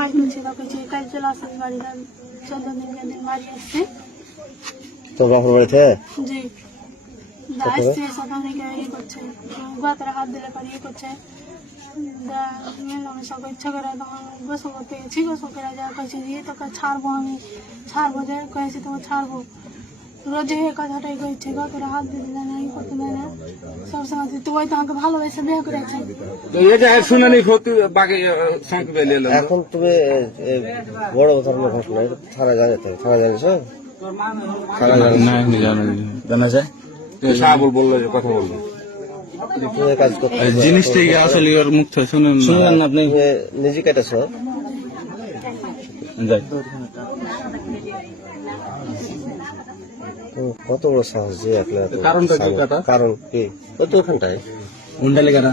মাছ ধরছি তখন কাজ চলে আসে বাড়িতে 14 দিন বাড়ি আসছে তোর বাপের বাড়িতে জি আসছে সাথে অনেকে ই করছে গাতরে হাত দিলে পরে ই করছে সব ইচ্ছা করে তখন গোসল করতে গেছি গোসল করে যা কয়েছি দিয়ে তোকে ছাড়বো আমি ছাড়বো যে কয়েছি তোকে ছাড়বো রোজে এই কথাটাই কইছে গাতরে হাত দিতে দেয় না ই করতে দেয় না সবসময় তুই তো আমাকে ভালোবেসে বিয়ে করেছি এখন তুমি বড় ধরনের ঘটনা থানা জানাতে থানা জানিস থানা জানা যায় বললো যে কথা বললো তুমি কাজ করতে জিনিসটাই আসলে ওর মুখ থেকে শুনলেন না আপনি নিজে কেটেছ যাই কত বড় সাহস যে একলা কারণটা কি কাটা? কারণ কি ওই তো ওখানটায় উন্ডালে কাটা